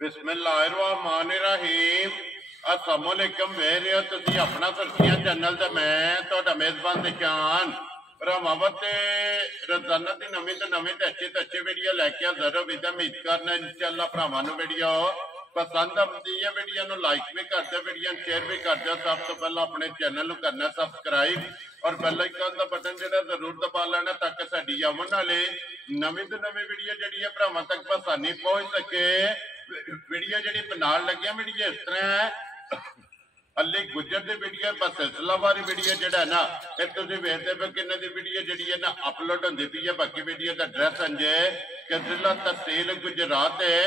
बिस्मिल्लाहिर्रहमानिर्रहीम। अस्सलामुअलैकुम। वेरे हो तुसी अपना सरसिया चैनल ते मैं तुहाडा मेजबान निशान भरावां ते रोजाना दी नवीं ते अच्छी वीडियो लैके हाज़र हो। विद उम्मीद करना इंशाअल्लाह भरावां नूं वीडियो पसंद आती है। वीडियो नूं लाइक भी कर दो, वीडियो शेयर भी कर दो। सब तो पहला अपने चैनल नूं करना सबसक्राइब और बेल आइकन का बटन जिहड़ा जरूर दबा लेना ताकि साडी आवन वाली नवीं तो नवीं वीडियो जिहड़ी है भरावां तक आसानी पहुंच सके। वीडियो जिहड़ी बनाउण लगे वीडियो इस तरह है अली गुजर की वीडियो बस सिलसिलावार वीडियो जिहड़ा ना ये तुसीं वेखदे पे किन्ने दी वीडियो जिहड़ी है ना अपलोड होंदी पई है। बाकी वीडियो का एड्रैस अंजे कि जिला तहसील गुजरात है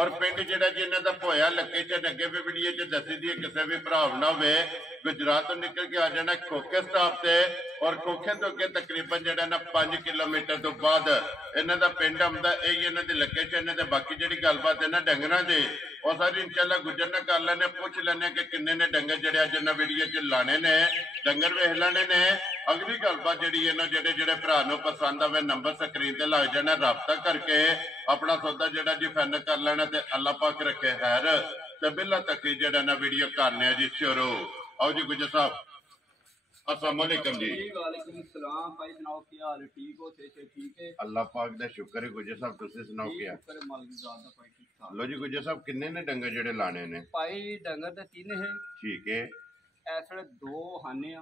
और पिंड जिहड़ा जी इन्हां दा पोया लोकेशन अगे भी वीडियो च दसी दी किसी भी भरा ना होवे। गुजरात तो निकल के आ जाना खोखे स्टाप से और खोखे तो अगे तकरीबन जिहड़ा ना 5 किलोमीटर तो बाद इन्हां दा पिंड आउंदा। यही इन्हां दी लोकेशन है। बाकी जिहड़ी गलबात है ना डंगरां दी और सारी इंशाअल्लाह गुजर ना कर लेने, पूछ लेने कि किन्ने ने डंगर जिहड़े अज इन्हां वीडियो च लाने ने, डंगर वेख लेने ने। अगली गलबात जिहड़ी है ना जिहड़े जिहड़े भरा नूं पसंद आवे नंबर स्क्रीन ते लग जाना, राबता करके अपना सौदा जिहड़ा जी फाइनल कर लेना ते अल्लाह पाक रखे खैर। ते बिल्ला तक जिहड़ा ना वीडियो करने जी शुरू। आओ जी गुजर साहब, अस्सलाम वालेकुम जी। वालेकुम सलाम भाई, सुनाओ की हाल? ठीक हो? से ठीक है, अल्लाह पाक दा शुक्र है। गुजर साहब तुसीं सुनाओ क्या? शुक्र मालिक दी जात दा भाई, ठीक ठाक। लो जी गुजर साहब किन्ने ने डंगर जिहड़े लाने ने? भाई डंगर ते 3 है, ठीक है। इस वेले 2 हाने आ,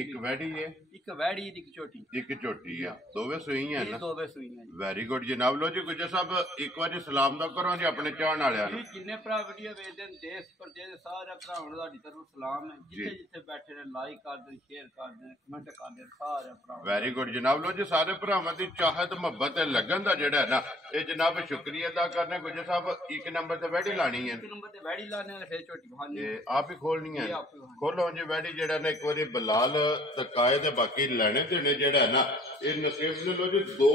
एक वैड़ी है, एक वैड़ी एक छोटी, एक झोटी है, दोवे सूई है ना? दोवे सूईयां जी। वेरी गुड जनाब। लो जी गुजर साहब एक बार सलाम दा करो जी अपने चाहण वालियां नूं। जिन्ने भरा वीडियो वेखदे ने देश प्रदेश सारे भरावां नूं साडी तरफ सलाम है। जिथे जिथे बैठे ने लाइक कर देन, शेयर कर देन, कमेंट कर देन सारे भरावां। वेरी गुड जनाब। लो जी सारे भरावां दी चाहत मुहब्बत लगन दा जिहड़ा है ना ये जनाब शुक्रिया अदा करने। गुजर साहब एक नंबर ते वैड़ी लानी है, एक नंबर ते वैड़ी लाने फिर छोटी हाने आप ही खोलनी है। आप ही खोलो जी वैड़ी जिहड़ा ना एक बारी बलाल तकाए ते बाकी लेने देने जिहड़ा है ना ये नसीब ने। लो जी 2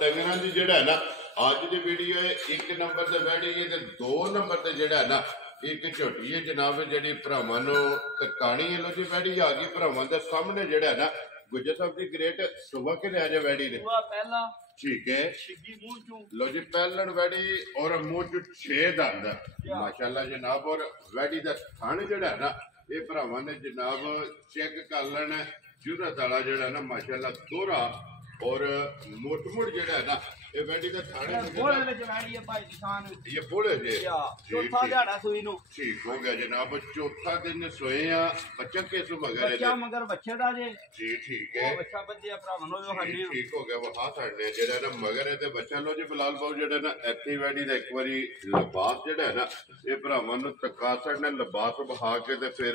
डंगरां दी जिहड़ा है ना अज दी वीडियो है। एक नंबर ते वैड़ी है ते 2 नंबर ते जिहड़ा है ना एक झोटी है जनाब जिहड़ी भरावां नूं तकानी है। लो जी वैड़ी आ गई भरावां दे सामने जिहड़ा है ना गुजर साहब दी ग्रेट सुबह के लिया वैड़ी ने पहला ठीक है। छिगी मुंह चूं लो जी पहलन वैड़ी और मुंह चू 6 दंद माशाल्लाह जनाब। और वैड़ी दा थण जिहड़ा है ना ये भरावां ने जनाब चेक कर लेना। जरूरत वाला जिहड़ा ना माशाल्लाह दोहरा और मोटमुट जिहड़ा है ना ये वैड़ी दा थण बोले विच वैड़ी है भाई किसान ये बोले जे चौथा दिहाड़ा सूई नूं ठीक हो गया जनाब। चौथा दिन सोए आ बच्चा केसु मगर है बच्चा मगर बच्चे दा जे जी ठीक है। बच्चा बच्चे भरावां नूं वखाने ठीक हो गया वो हाथ हटने जिहड़ा ना मगर है ते बच्चा। लो जी बिलाल बाबू जिहड़ा ना ऐथी वैड़ी दा एक बारी लिबास जिहड़ा है ना ये भरावां नूं तका छड़ना लिबास बहा के ते फिर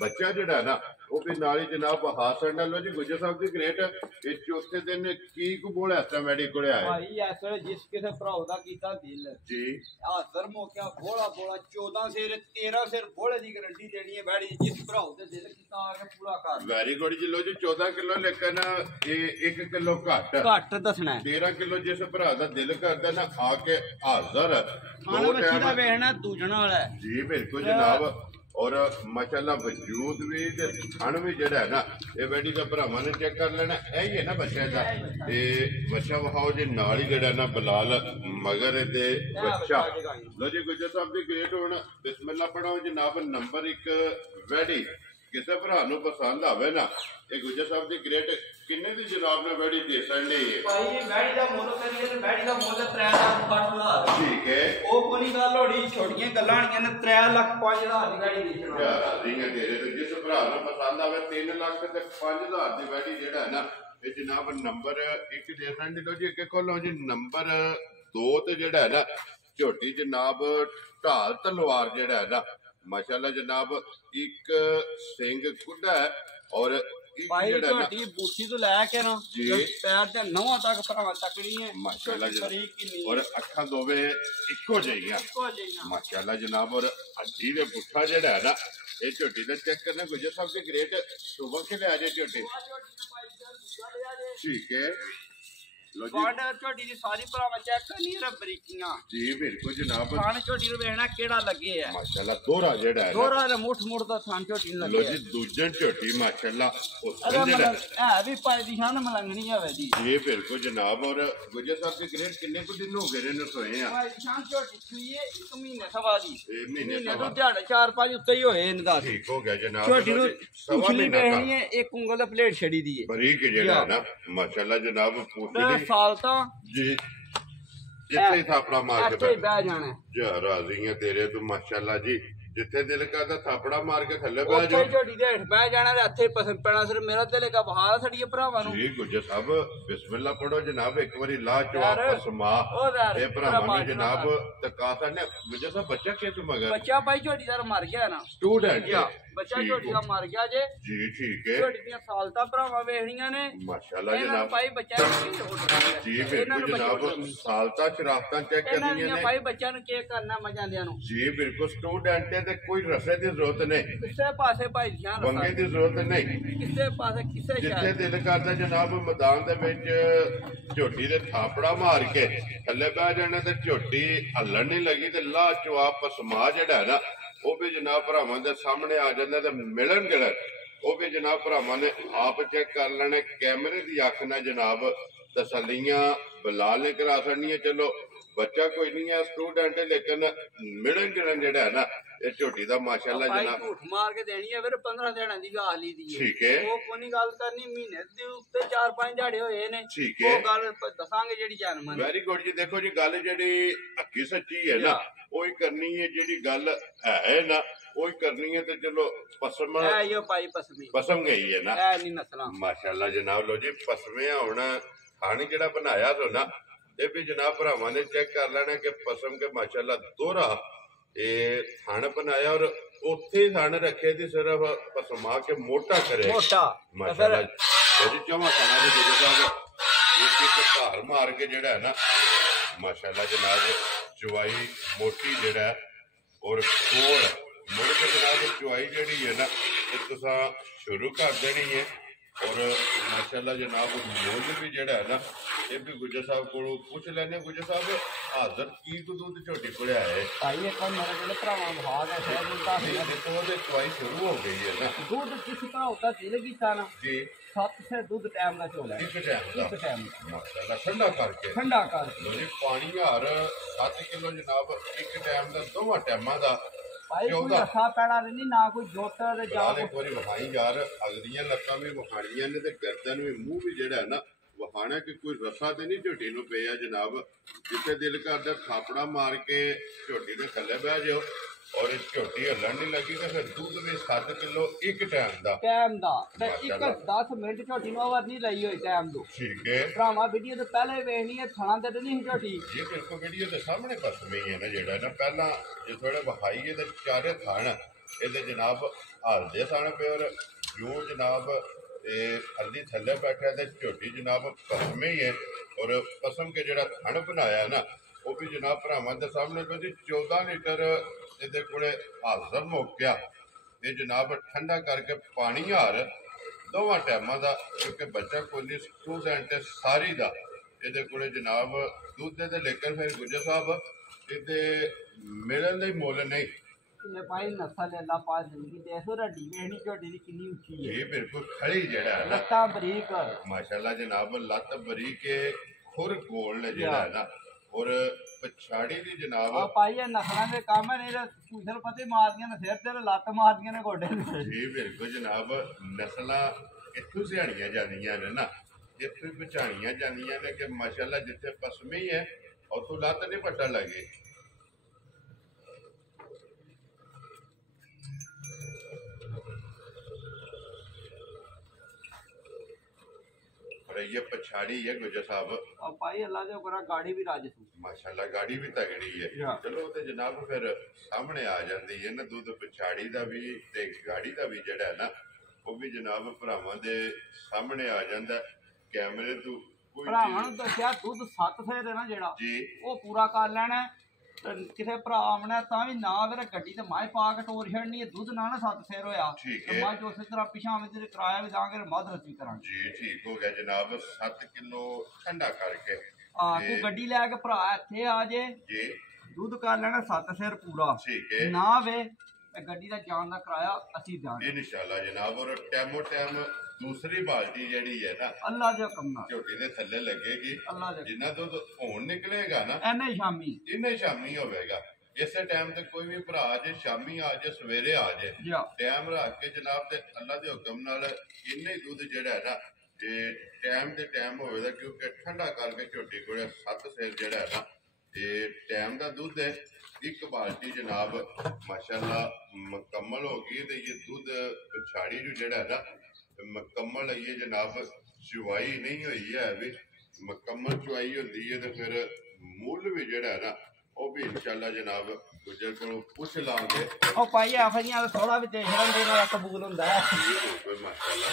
बच्चा जिहड़ा है ना वो भी नाल ही जनाब बहा छड़ना। लो जी गुजर साहब दी ग्रेट ये चौथे दिन की को बोले ऐसा वैड़ी कोले आए भाई ऐसे जिस किसे भराओ दा कीता दिल जी हाजर मौका बोला बोला 14 सिर 13 सिर बोले दी गारंटी देनी है वैड़ी जिस भराओ दे दिल कीता आके पूरा कर। वेरी गुड जी। लो जी 14 किलो लेकिन ये 1 किलो घट दसना है। 13 किलो जिस भरा दा दिल करदा ना आके हाजिर खाना बच्ची दा वेखना दूजण वाला है जी बिल्कुल जनाब। और माशाल्लाह वजूद भी ते थण भी जिहड़ा है ना ये वैडी दा भरावां ने चेक कर लेना। यही है ना बच्चे दा ते बच्चा वहाओ जी नाल ही जिहड़ा ना बिलाल मगर ते बच्चा। लो जी गुजर साहब दी ग्रेट हुण बिस्मिल्लाह पढ़ो जनाब। नंबर 1 वैडी किसी भरा नूं पसंद आवे ना ये गुजर साहब दी ग्रेट किन्ने दी जनाब ने वैडी दे सकनी है? भाई वैडी दा मुੱਲ करिए वैडी दा मुੱਲ 3,60,000 ठीक है। ओ कोनी गल होड़ी छोटियां गल्लां हणियां ने 3,05,000 दी वैडी बेचना यार रिंग तेरे तो जिस भरा नूं पसंद आवे 3 लाख ते 5,000 दी वैडी जिहड़ा है ना ये जनाब नंबर 1 दे सकनी। लो जी अगे खोलो जी नंबर 2 ते जिहड़ा है ना झोटी जनाब ढाल तलवार जिहड़ा है ना माशाल्लाह जनाब एक सिंग कुड्डा है और भाई छोटी बूठी तो लैके ना जी पैर ते नौवां तक भरावां तकड़ी है माशाल्लाह। और अखां दोवे इक्को जिहियां माशाल्लाह जनाब। और हड्डी दे पुट्ठा जिहड़ा है ना ये झोटी दा चेक करना गुजर साहब के ग्रेट सुबह के ले आ जाए झोटी ठीक है। ਲੋ ਜੀ ਗਾਂਡ ਝੋਟੀ ਦੀ ਸਾਰੀ ਭਰਾਵਾਂ ਚੈੱਕ ਕਰਨੀ ਹੈ ਬਰੀਕੀਆਂ ਜੀ ਬਿਲਕੁਲ ਜਨਾਬ ਖਾਣ ਝੋਟੀ ਨੂੰ ਵੇਖਣਾ ਕਿਹੜਾ ਲੱਗੇ ਆ ਮਾਸ਼ਾਅੱਲਾ ਦੋਹਰਾ ਜਿਹੜਾ ਹੈ ਨਾ, ਦੋਰਾ ਦੇ ਮੁੱਠ ਦਾ ਥਾਂ ਝੋਟੀ ਨੂੰ ਲੋ ਲੱਗੇ ਜੀ ਦੂਜੇ ਝੋਟੀ ਮਾਸ਼ਾਅੱਲਾ ਉਹ ਅਰੇ ਜਿਹੜਾ ਮਤਲਬ ਹੈ ਵੀ ਪਾਈ ਦੀ ਸ਼ਾਨ ਮਲੰਗਣੀ ਹੋਵੇ ਜੀ ਜੀ ਬਿਲਕੁਲ ਜਨਾਬ ਔਰ ਗੁਜਰ ਸਾਹਿਬ ਦੇ ਗ੍ਰੇਡ ਕਿੰਨੇ ਕੁ ਦਿਨ ਹੋ ਗਏ ਨੇ ਨਸੋਏ ਆ ਪਾਈ ਦੀ ਸ਼ਾਨ ਝੋਟੀ ਸੂਈ ਹੈ 1 ਮਹੀਨੇ ਸਵਾ ਦੀ ਇਹ ਮਹੀਨੇ ਮਹੀਨੇ ਸਵਾ ਤੋਂ ਦਿਹਾੜੇ 4-5 ਉੱਤੇ ਹੀ ਹੋਏ ਇਹਨਾਂ ਦਾ ਠੀਕ ਹੋ ਗਿਆ ਜਨਾਬ ਝੋਟੀ ਨੂੰ ਸਵਾ ਉਛਲੀ ਮਹੀਨਾ ਵੇਖਣੀ ਹੈ ਇੱਕ ਉਂਗਲ ਦਾ ਪਲੇਟ ਛੜੀ ਦੀ ਹੈ ਬਰੀਕ ਜਿਹੜਾ ਹੈ ਨਾ ਮਾਸ਼ਾਅੱਲਾ ਜਨਾਬ ਤੇ ਪੂਛਲੀ ਸਾਲ ਤਾਂ ਜੀ ਜਿੱਥੇ ਹੀ ਥਾਪੜਾ ਮਾਰ ਕੇ ਇੱਥੇ ਹੀ ਬਹਿ ਜਾਣਾ ਹੈ। ਜਾ ਰਾਜ਼ੀਆਂ ਤੇਰੇ ਤੋਂ ਮਾਸ਼ਾਅੱਲਾ ਜੀ ਜਿੱਥੇ ਦਿਲ ਕਰਦਾ ਥਾਪੜਾ ਮਾਰ ਕੇ ਥੱਲੇ ਬਹਿ ਉੱਥੇ ਜਾਓ ਹੀ ਝੋਟੀ ਦੇ ਹੇਠ ਬਹਿ ਜਾਣਾ ਤੇ ਇੱਥੇ ਪਸੰਦ ਪੈਣਾ ਸਿਰ ਮੇਰਾ ਦਿਲ ਕਾ ਬਹਾਰ ਸੜੀਏ ਭਰਾਵਾਂ ਨੂੰ ਜੀ ਗੁੱਜਰ ਸਾਹਿਬ ਬਿਸਮਿਲ੍ਲਾ ਪੜੋ ਜਨਾਬ ਇੱਕ ਵਾਰੀ ਲਾ ਯਾਰ, ਚਵਾ ਸਮਾ ਉਹ ਯਾਰ, ਇਹ ਭਰਾਵਾਂ ਭਰਾ ਨੂੰ ਜਨਾਬ ਤਕਾਸਾ ਨੇ ਗੁੱਜਰ ਸਾਹਿਬ ਬੱਚਾ ਕਿਸ ਮਗਰ ਬੱਚਾ ਭਾਈ ਝੋਟੀ ਦਾ ਮਰ ਗਿਆ ਨਾ ਸਟੂਡੈਂਟ ਜੀ ਬੱਚਾ ਝੋਟੀ ਦਾ ਮਰ ਗਿਆ ਜੇ ਜੀ ਠੀਕ ਹੈ ਝੋਟੀ ਦੀਆਂ ਸਾਲਤਾਂ ਭਰਾਵਾਂ ਵੇਖਣੀਆਂ ਨੇ ਮਾਸ਼ਾਅੱਲਾ ਇਹਨਾਂ ਨੂੰ ਜਨਾਬ ਭਾਈ ਬੱਚਾ ਨੂੰ ਕੀ ਲੋੜ ਹੈ ਜੀ ਇਹਨਾਂ ਬਿਲਕੁਲ ਨੂੰ ਜਨਾਬ ਸਾਲਤਾ ਸ਼ਰਾਫਤਾਂ ਚੈੱਕ ਇਹਨਾਂ ਕਰਨੀਆਂ ਦੀਆਂ ਨੇ ਭਾਈ ਬੱਚਿਆਂ ਨੂੰ ਕੀ ਕਰਨਾ ਮਜਾਂਦਿਆਂ ਨੂੰ ਜੀ ਬਿਲਕੁਲ ਸਟੂਡੈਂਟ ਹੈ ਤੇ ਕੋਈ ਰਸੇ ਦੀ ਜ਼ਰੂਰਤ ਨਹੀਂ ਕਿਸੇ ਪਾਸੇ ਭਾਈ ਧਿਆਨ ਵੰਗੇ ਰੱਖਣਾ ਦੀ ਜ਼ਰੂਰਤ ਨਹੀਂ ਕਿਸੇ ਪਾਸੇ ਕਿਸੇ ਜਿੱਥੇ ਸ਼ਾਇਦ ਦਿਲ ਕਰਦਾ ਜਨਾਬ ਮੈਦਾਨ ਦੇ ਵਿੱਚ ਝੋਟੀ ਦੇ ਥਾਪੜਾ ਮਾਰ ਕੇ ਥੱਲੇ ਬਹਿ ਜਾਣਾ ਤੇ ਝੋਟੀ ਹੱਲਣ ਨਹੀਂ ਲੱਗੀ ਤੇ ਲਾ ਚਵਾ ਪਸਮਾ ਜਿਹੜਾ ਹੈ ਨਾ ਉਹ ਵੀ ਜਨਾਬ ਭਰਾਵਾਂ ਦੇ ਸਾਹਮਣੇ ਆ ਜਾਂਦਾ ਤੇ ਮਿਲਣ ਗਿਲਣ ਉਹ ਵੀ ਜਨਾਬ ਭਰਾਵਾਂ ਨੇ ਆਪ ਚੈੱਕ ਕਰ ਲੈਣੇ ਕੈਮਰੇ ਦੀ ਅੱਖ ਨਾਲ ਜਨਾਬ ਤਸੱਲੀਆਂ ਬਲਾਲ ਨੇ ਕਰਾ ਛੱਡਣੀਆਂ ਚਲੋ ਬੱਚਾ ਕੋਈ ਨਹੀਂ ਹੈ ਸਟੂਡੈਂਟ ਲੇਕਿਨ ਮਿਲਣ ਗਿਲਣ ਜਿਹੜਾ ਹੈ ਨਾ ਇਹ ਝੋਟੀ ਦਾ ਮਾਸ਼ਾਅੱਲਾ ਭਾਈ ਜਨਾਬ ਝੂਠ ਮਾਰ ਕੇ ਦੇਣੀ ਹੈ ਫਿਰ 15 ਦਿਨਾਂ ਦੀ ਗਾਹ ਲਈ ਦੀ ਠੀਕ ਹੈ ਉਹ ਕੋਈ ਗੱਲ ਕਰਨੀ ਮਹੀਨੇ ਦੇ ਉੱਤੇ 4-5 ਦਿਹਾੜੇ ਹੋਏ ਨੇ ਠੀਕ ਹੈ ਉਹ ਗੱਲ ਦੱਸਾਂਗੇ ਜਿਹੜੀ ਜਾਨਮਨ ਵੈਰੀ ਗੁੱਡ ਜੀ ਦੇਖੋ ਜੀ ਗੱਲ ਜਿਹੜੀ ਹੱਕੀ ਸੱਚੀ ਹੈ ਨਾ ਉਹ ਹੀ ਕਰਨੀ ਹੈ ਜਿਹੜੀ ਗੱਲ ਹੈ ਨਾ ਉਹ ਹੀ ਕਰਨੀ ਹੈ ਤੇ ਚਲੋ ਪਸਮ ਐ ਇਹ ਭਾਈ ਪਸਮੀ ਪਸਮ ਗਈ ਹੈ ਨਾ ਐ ਨਹੀਂ ਨਸਲਾਂ ਮਾਸ਼ਾਅੱਲਾ ਜਨਾਬ ਲੋ ਜੀ ਪਸਮੇ ਹੁਣ ਖਾਣ ਜਿਹੜਾ ਬਣਾਇਆ ਸੋ ਨਾ ਇਹ ਵੀ ਜਨਾਬ ਭਰਾਵਾਂ ਨੇ ਚੈੱਕ ਕਰ ਲੈਣਾ ਕਿ ਪਸਮ ਕੇ ਮਾਸ਼ਾਅੱਲਾ ਦੋਹਰਾ ਇਹ ਥਣ ਬਣਾਇਆ ਔਰ ਉੱਥੇ ਹੀ ਥਣ ਰੱਖੇ ਦੀ ਸਿਰਫ ਪਸਮਾ ਕੇ ਮੋਟਾ ਕਰੇ ਮੋਟਾ ਮਾਸ਼ਾਅੱਲਾ ਜਿਹੜੀ ਚੌਵਾਂ ਖਾਣਾ ਦੇ ਜਿਹੜੇ ਸਾਹਿਬ ਇੱਕ ਘਰ ਮਾਰ ਕੇ ਜਿਹੜਾ ਹੈ ਨਾ ਮਾਸ਼ਾਅੱਲਾ ਜਨਾਬ ਚੁਆਈ ਮੋਟੀ ਜਿਹੜਾ ਹੈ ਔਰ ਗੋਲ ਮੁੜ ਕੇ ਜਨਾਬ ਚੁਆਈ ਜਿਹੜੀ ਹੈ ਨਾ ਇਹ ਤੁਸੀਂ ਸ਼ੁਰੂ ਕਰ ਦੇਣੀ ਹੈ ਔਰ ਮਾਸ਼ਾਅੱਲਾ ਜਨਾਬ ਮੁੱਲ ਵੀ ਜਿਹੜਾ ਹੈ ਨਾ ਇਹ ਵੀ ਗੁੱਜਰ ਸਾਹਿਬ ਕੋਲੋਂ ਪੁੱਛ ਲੈਣੇ ਗੁੱਜਰ ਸਾਹਿਬ ਹਾਜ਼ਰ ਕੀ ਕੁ ਦੁੱਧ ਝੋਟੀ ਕੋਲੇ ਆਏ ਭਾਈ ਇੱਕ ਮੇਰੇ ਕੋਲ ਭਰਾਵਾਂ ਭਾਗ ਹੈ ਸ਼ਾਇਦ ਉਲਟਾ ਦੇਖੋ ਉਹਦੇ ਚੁਆਈ ਸ਼ੁਰੂ ਹੋ ਗਈ ਹੈ ਨਾ ਦੁੱਧ ਕਿਸ ਦਾ ਹੋਤਾ ਦਿਲ ਕੀਤਾ ਨਾ ਜੀ 7 ਸੇ ਦੁੱਧ ਟਾਈਮ ਦਾ ਚੋਲਾ ਇੱਕ ਟਾਈਮ ਦਾ ਇੱਕ ਟਾਈਮ ਮਾਸ਼ਾਅੱਲਾ ਠੰਡਾ ਕਰਕੇ ਠੰਡਾ ਕਰ ਲੋ ਜੀ ਪਾਣੀ ਹਾਰ 7 ਕਿਲੋ ਜਨਾਬ ਇੱਕ ਟਾਈਮ ਦਾ ਦੋਵਾਂ ਟਾਈਮਾਂ ਦਾ ਭਾਈ ਕੋਈ ਰਸਾ ਪੈਣਾ ਨਹੀਂ ਨਾ ਕੋਈ ਜੋਟ ਤੇ ਜਾ ਯਾਰ ਇੱਕ ਵਾਰੀ ਵਿਖਾਈ ਯਾਰ ਅਗਲੀਆਂ ਲੱਤਾਂ ਵੀ ਵਿਖਾਣੀਆਂ ਨੇ ਤੇ ਗਰਦਨ ਵੀ ਮੂੰਹ ਵੀ ਜਿਹੜਾ ਹੈ ਨਾ ਵਿਖਾਣਾ ਕਿ ਕੋਈ ਰਸਾ ਤੇ ਨਹੀਂ ਝੋਟੀ ਨੂੰ ਪਿਆ ਜਨਾਬ ਜਿੱਥੇ ਦਿਲ ਕਰਦਾ ਥਾਪੜਾ ਮਾਰ ਕੇ ਝੋਟੀ ਦੇ ਥੱਲੇ ਬਹਿ ਜਾਓ ਔਰ ਇਹ ਝੋਟੀ ਹੱਲਣ ਨਹੀਂ ਲੱਗੀ ਤੇ ਫਿਰ ਦੁੱਧ ਵੀ 7 ਕਿਲੋ ਇੱਕ ਟਾਈਮ ਦਾ ਤੇ ਇੱਕ 10 ਮਿੰਟ ਝੋਟੀ ਨੂੰ ਓਵਰ ਨਹੀਂ ਲਈ ਹੋਈ ਟਾਈਮ ਤੋਂ ਠੀਕ ਹੈ ਭਰਾਵਾ ਵੀਡੀਓ ਤੋਂ ਪਹਿਲੇ ਵੇਖਣੀ ਹੈ ਥਾਂ ਤੇ ਨਹੀਂ ਸੀ ਝੋਟੀ ਇਹ ਬਿਲਕੁਲ ਵੀਡੀਓ ਦੇ ਸਾਹਮਣੇ ਪਸਮੇ ਹੀ ਹੈ ਨਾ ਜਿਹੜਾ ਨਾ ਪਹਿਲਾਂ ਜੇ ਥੋੜੇ ਵਿਖਾਈ ਇਹਦੇ ਚਾਰੇ ਥਣ ਇਹਦੇ ਜਨਾਬ ਹਲਦੇ ਸਨ ਪਏ ਔਰ ਜੋ ਜਨਾਬ ਇਹ ਹਲਦੀ ਥੱਲੇ ਬੈਠਿਆ ਤੇ ਝੋਟੀ ਜਨਾਬ ਪਸਮੇ ਹੀ ਹੈ ਔਰ ਪਸਮ ਕੇ ਜਿਹੜਾ ਥਣ ਬਣਾਇਆ ਨਾ ਉਹ ਵੀ ਜਨਾਬ ਭਰਾਵਾਂ ਦੇ ਸਾਹਮਣੇ ਕੋਈ 14 ਲੀਟਰ ਇਹਦੇ ਕੋਲੇ ਹਾਜ਼ਰ ਮੁੱਕਿਆ ਇਹ ਜਨਾਬ ਠੰਡਾ ਕਰਕੇ ਪਾਣੀ ਹਾਰ ਦੋਵਾਂ ਟਾਈਮਾਂ ਦਾ ਕਿਉਂਕਿ ਬੱਚਾ ਕੋਈ ਸਟੂਡੈਂਟ ਸਾਰੀ ਦਾ ਇਹਦੇ ਕੋਲੇ ਜਨਾਬ ਦੁੱਧ ਦੇ ਲੇਕਰ ਫਿਰ ਗੁੱਜਰ ਸਾਹਿਬ ਇਹਦੇ ਮਿਲਣ ਲਈ ਮੁੱਲ ਨਹੀਂ ਇਹ ਭਾਈ ਨਸਲ ਅੱਲਾ ਪਾਸ ਜ਼ਿੰਦਗੀ ਤੇ ਐਸੋ ਰੱਡੀ ਵੇਖਣੀ ਝੋਟੀ ਦੀ ਕਿੰਨੀ ਉੱਚੀ ਹੈ ਇਹ ਬਿਲਕੁਲ ਖੜੀ ਜਿਹੜਾ ਹੈ ਨਾ ਲੱਤਾਂ ਬਰੀਕ ਮਾਸ਼ਾਅੱਲਾ ਜਨਾਬ ਲੱਤ ਬਰੀਕ ਹੈ ਖੁਰ ਗੋਲ ਨੇ ਜਿਹੜਾ ਹੈ ਨਾ ਔਰ ਪਛਾੜੀ ਦੀ ਜਨਾਬ ਆ ਭਾਈ ਇਹ ਨਸਲਾਂ ਦੇ ਕੰਮ ਨੇ ਪੁੱਛਲ ਪਤੇ ਮਾਰਦੀਆਂ ਨੇ ਸਿਰ ਤੇ ਲੱਤ ਮਾਰਦੀਆਂ ਨੇ ਗੋਡੇ ਤੇ ਜੀ ਬਿਲਕੁਲ ਜਨਾਬ ਨਸਲਾਂ ਇੱਥੋਂ ਸਿਆਣੀਆਂ ਜਾਂਦੀਆਂ ਨੇ ਨਾ ਇੱਥੋਂ ਹੀ ਪਛਾਣੀਆਂ ਜਾਂਦੀਆਂ ਨੇ ਕਿ ਮਾਸ਼ਾਅੱਲਾ ਜਿੱਥੇ ਪਸਮੇ ਹੀ ਹੈ ਉੱਥੋਂ ਲੱਤ ਨਹੀਂ ਪੱਟਣ ਲੱਗੇ ये पछाड़ी है गुजर साहब और भाई अल्लाह दे ऊपर गाड़ी भी राज सू माशाल्लाह गाड़ी भी तगड़ी है चलो ते जनाब फिर सामने आ जाती है ना दूध पछाड़ी दा भी ते गाड़ी दा भी जेड़ा है ना वो भी जनाब भरावां दे सामने आ जांदा कैमरे तो भरावां नूं दस्सिया दूध 7 सेर है ना जेड़ा जी वो पूरा कर लेना ਕਿਸੇ ਭਰਾ ਆਉਣਾ ਤਾਂ ਵੀ ਨਾ ਅਗਰ ਗੱਡੀ ਤੇ ਮਾਏ ਪਾ ਕੇ ਟੋਰ ਛੱਡਣੀ ਹੈ, ਦੁੱਧ ਨਾ 7 ਸਿਰ ਹੋਇਆ ਤੇ ਮੱਝ ਉਸੇ ਤਰ੍ਹਾਂ ਪਿਛਾਂ ਵਿੱਚ ਕਿਰਾਇਆ ਵੀ ਦਾਂਗੇ, ਮੱਧ ਰਸੀ ਕਰਾਂਗੇ। ਜੀ ਠੀਕ ਹੋ ਗਿਆ ਜਨਾਬ। 7 ਕਿਲੋ ਠੰਡਾ ਕਰਕੇ ਕੋਈ ਗੱਡੀ ਲੈ ਕੇ ਭਰਾ ਇੱਥੇ ਆ ਜੇ ਜੀ, ਦੁੱਧ ਕਰ ਲੈਣਾ 7 ਸਿਰ ਪੂਰਾ, ਠੀਕ ਹੈ ਨਾ ਵੇ ਗੱਡੀ ਦਾ ਜਾਣ ਦਾ ਕਿਰਾਇਆ ਅਸੀਂ ਦਿਆਂਗੇ ਇਨਸ਼ਾਅੱਲਾ ਜਨਾਬ। ਔਰ ਟੈਮੋ ਟੈਮ ਦੂਸਰੀ ਬਾਲਟੀ ਜਿਹੜੀ ਹੈ ਨਾ ਅੱਲਾ ਦੇ ਹੁਕਮ ਨਾਲ ਝੋਟੀ ਦੇ ਥੱਲੇ ਲੱਗੇਗੀ। ਅੱਲਾ ਦੇ ਜਿੰਨਾ ਦੁੱਧ ਹੋਣ ਨਿਕਲੇਗਾ ਨਾ ਐਨੇ ਸ਼ਾਮੀ ਇੰਨੇ ਸ਼ਾਮੀ ਹੋਵੇਗਾ। ਇਸੇ ਟਾਈਮ ਤੇ ਕੋਈ ਵੀ ਭਰਾ ਜੇ ਸ਼ਾਮੀ ਆ ਜੇ ਸਵੇਰੇ ਆ ਜੇ ਟਾਈਮ ਰੱਖ ਕੇ ਜਨਾਬ, ਤੇ ਅੱਲਾ ਦੇ ਹੁਕਮ ਨਾਲ ਇੰਨੇ ਦੁੱਧ ਜਿਹੜਾ ਹੈ ਨਾ ਤੇ ਟਾਈਮ ਦੇ ਟਾਈਮ ਹੋਵੇਗਾ, ਕਿਉਂਕਿ ਠੰਡਾ ਕਰਕੇ ਝੋਟੀ ਕੋਲੇ 7 ਸਿਰ ਜਿਹੜਾ ਹੈ ਨਾ ਤੇ ਟਾਈਮ ਦਾ ਦੁੱਧ ਹੈ। ਇੱਕ ਬਾਲਟੀ ਜਨਾਬ ਮਾਸ਼ਾਅੱਲਾ ਮੁਕੰਮਲ ਹੋ ਗਈ ਤੇ ਇਹ ਦੁੱਧ ਪਛਾੜੀ ਨੂੰ ਜਿਹੜਾ ਹੈ ਨਾ ਮੁਕੰਮਲ ਹੈ ਇਹ ਜਨਾਬ। ਚੁਆਈ ਨਹੀਂ ਹੋਈ ਹੈ ਵੀ ਮੁਕੰਮਲ ਚੁਆਈ ਹੁੰਦੀ ਹੈ ਤੇ ਫਿਰ ਮੁੱਲ ਵੀ ਜਿਹੜਾ ਹੈ ਨਾ ਉਹ ਵੀ ਇਨਸ਼ਾਅੱਲਾ ਜਨਾਬ ਗੁਜਰ ਕੋਲੋਂ ਪੁੱਛ ਲਾਂਗੇ। ਉਹ ਭਾਈ ਆਫਰੀਆਂ ਥੋੜਾ ਵੀ ਦੇਖ ਲੈਂਦੇ ਨੇ ਕਬੂਲ ਹੁੰਦਾ ਹੈ ਮਾਸ਼ਾਅੱਲਾ।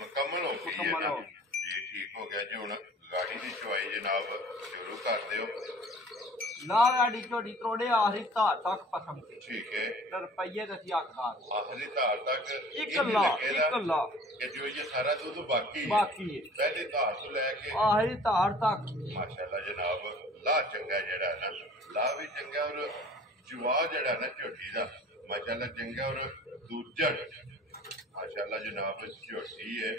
मुकम्मल हो गई है जी, ठीक हो गया जी। हुण गाड़ी की चुवाई जनाब शुरू कर दिओ। ना गाड़ी झोटी त्रोड़े आखिरी धार तक पसंद ठीक है, रुपये दसी हकदार आखिरी धार तक एक ला जो ये सारा दूध बाकी है पहली धार तो लैके आखिरी धार तक माशाअल्लाह जनाब। ला चंगा जड़ा ना, ला भी चंगा और जुआ जड़ा ना झोटी दा माशाअल्लाह चंगा और दूजड़ माशाअल्लाह जनाब झोटी है।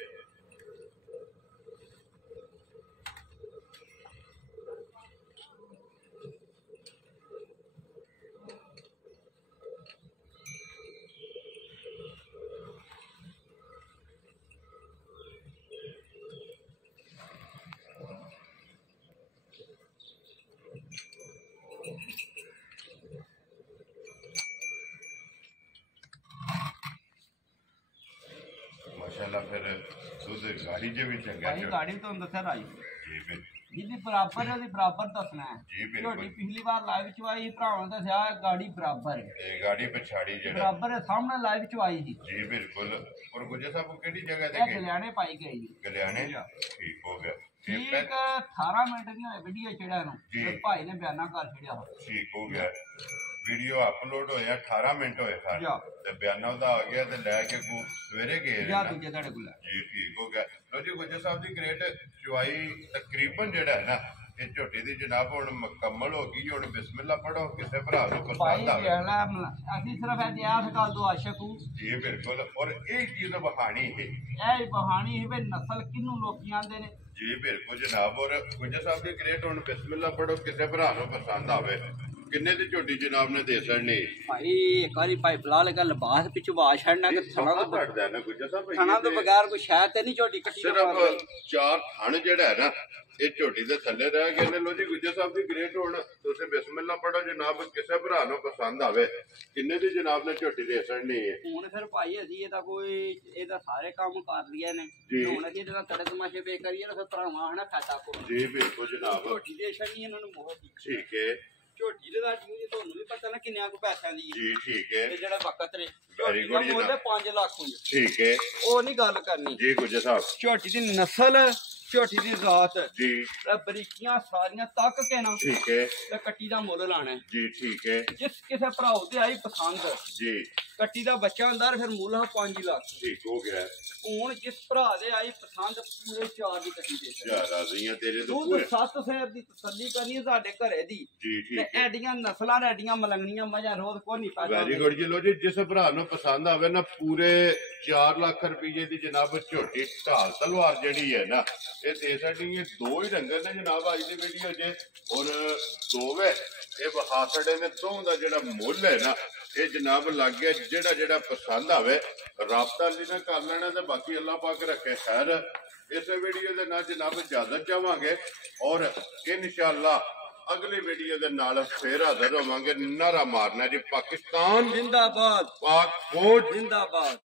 माशाअल्लाह फिर दूध गाड़ी च भी चंगा भाई गाड़ी तो दसा राई जी बिल्कुल जिहदी बराबर है बराबर दसना है जी बिल्कुल। झोटी पिछली बार लाइव चवाई भरावां दस्या गाड़ी बराबर है ये गाड़ी पछाड़ी जेड़ा बराबर है सामने लाइव चवाई थी जी बिल्कुल। और गुजर साहब केड़ी जगह ये ते गए? गलियाने पाई गई गलियाने ठीक हो गया। ठीक 18 मिनट दी होए वीडियो छेड़ा नु ते भाई ने बयाना कर छड़िया ठीक हो गया। वीडियो अपलोड होया 18 मिनट होए सर ते बयाना ओदा आ गया ते लेके को सवेरे गए या दूजे दाड़े कोल जी ठीक हो गया। लो जी गुजर साहब दी ग्रेट चुवाई तकरीबन जेड़ा है ना ये झोटी दी जनाब हुण मुकम्मल हो गई। हुण बिस्मिल्लाह पढ़ो किसे भरा नु भाई पसंद आवे वेला असि सिर्फ ऐ आस गल दो आशिक हूं जी बिल्कुल। और एक चीज बहानी है ए बहानी है वे नस्ल किन्नू लोकी आंदे ने जी बिल्कुल जनाब। और गुजर साहब दी ग्रेट हुण बिस्मिल्लाह पढ़ो किसे भरा नु पसंद आवे। किन्ने दी झोटी जनाब ने दे छड़नी भाई एक बारी भाई फिलहाल गल बात पिछू वा छड़ना कि थना तो बढ़दा है ना गुजर साहब। थना तो बगैर कोई शायद ते नहीं झोटी कट्टी सिर्फ 4 थन जेड़ा है ना ये झोटी दे थल्ले रह गए ने। लो जी गुजर साहब दी ग्रेट हुण तुसीं बिस्मिल्लाह पढ़ो जनाब किसे भरा नु पसंद आवे। किन्ने दी जनाब ने झोटी दे छड़नी है ਹੁਣ ਫਿਰ ਭਾਈ ਅਸੀਂ ਇਹਦਾ ਕੋਈ ਇਹਦਾ ਸਾਰੇ ਕੰਮ ਕਰ ਲਿਆ ਨੇ ਹੁਣ ਅਸੀਂ ਇਹਦਾ ਤੜੇ ਤਮਾਸ਼ੇ ਪੇ ਕਰੀਏ ਤਾਂ ਫਿਰ ਭਰਾਵਾਂ ਹਨਾ ਫਾਇਦਾ ਕੋ जी बिल्कुल जनाब ਝੋਟੀ ਦੇ ਛੜਨੀ ਇਹਨਾਂ ਨੂੰ ਬਹੁਤ ठीक है ਝੋਟੀ ਦੇ ਦਾ ਤੁਹਾਨੂੰ ਵੀ ਪਤਾ ਨਾ ਕਿੰਨਿਆਂ ਕੋ ਪੈਸਿਆਂ ਦੀ जी ठीक है ਤੇ ਜਿਹੜਾ ਵਕਤ ਰੇ Very ਝੋਟੀ ਦਾ good ਮੁੱਲ 5 ਲੱਖ ਹੁੰਦਾ ठीक है ਉਹ ਨਹੀਂ ਗੱਲ ਕਰਨੀ जी गुजर साहब ਝੋਟੀ ਦੀ ਨਸਲ ਝੋਟੀ ਦੀ ਜ਼ਾਤ जी ਤੇ ਬਰੀਕੀਆਂ ਸਾਰੀਆਂ ਤੱਕ ਕੇ ਨਾ ठीक है ਤੇ ਕੱਟੀ ਦਾ ਮੁੱਲ ਲਾਣਾ जी ठीक है ਜਿਸ ਕਿਸੇ ਭਰਾ ਤੇ ਆਈ ਪਸੰਦ जी ਕੱਟੀ ਦਾ ਬੱਚਾ ਹੁੰਦਾ ਫਿਰ ਮੁੱਲ ਹੈ 5 ਲੱਖ ठीक हो गया। ਹੁਣ ਜਿਸ ਭਰਾ ਦੇ ਆਈ ਪਸੰਦ ਪੂਰੇ 4 ਦੀ ਕੱਟੀ ਦੇ या राजियां तेरे तो ਦੁੱਧ पूरे 7 ਸੈਰ ਦੀ ਤਸੱਲੀ ਕਰਨੀ ਸਾਡੇ ਘਰੇ ਦੀ जी ਤੇ ठीक है ਐਡੀਆਂ ਨਸਲਾਂ ਐਡੀਆਂ ਮਲੰਗਣੀਆਂ ਮਜਾ ਰੋਜ਼ ਕੋ ਨਹੀਂ ਪੈਦਾ ਵੈਰੀ ਗੁੱਡ ਜੀ। ਲੋ ਜੀ ਜਿਸ ਭਰਾ ਨੂੰ ਪਸੰਦ ਆਵੇ ਨਾ ਪੂਰੇ 4 ਲੱਖ ਰੁਪਏ ਦੀ ਜਨਾਬ ਝੋਟੀ ਢਾਲ ਤਲਵਾਰ ਜਿਹੜੀ ਹੈ ਨਾ ਇਹ ਦੇ ਸਾਡੀ ਇਹ ਦੋ ਹੀ ਰੰਗਰ ਨੇ ਜਨਾਬ ਅੱਜ ਦੀ ਵੀਡੀਓ 'ਚ। ਔਰ ਦੋਵੇਂ ਇਹ ਵਿਖਾ ਛੜੇ ਨੇ ਦੋਵਾਂ ਦਾ ਜਿਹੜਾ ਮੁੱਲ ਹੈ ਨਾ ਇਹ ਜਨਾਬ ਲੱਗ ਗਿਆ। ਜਿਹੜਾ ਜਿਹੜਾ ਪਸੰਦ ਆਵੇ ਰਾਬਤਾ ਲਈ ਨਾ ਕਰ ਲੈਣਾ ਤੇ ਬਾਕੀ ਅੱਲਾਹ ਪਾਕ ਰੱਖੇ ਖੈਰ। ਇਸ ਵੀਡੀਓ ਦੇ ਨਾਲ ਜਨਾਬ ਇਜਾਜ਼ਤ ਚਾਹਾਂਗੇ ਔਰ ਇਨਸ਼ਾਅੱਲਾ ਅਗਲੀ ਵੀਡੀਓ ਦੇ ਨਾਲ ਫੇਰ ਹਾਜ਼ਰ ਹੋਵਾਂਗੇ। ਨਾਰਾ ਮਾਰਨਾ ਜੀ ਪਾਕਿਸਤਾਨ जिंदाबाद ਪਾਕ ਫੌਜ जिंदाबाद।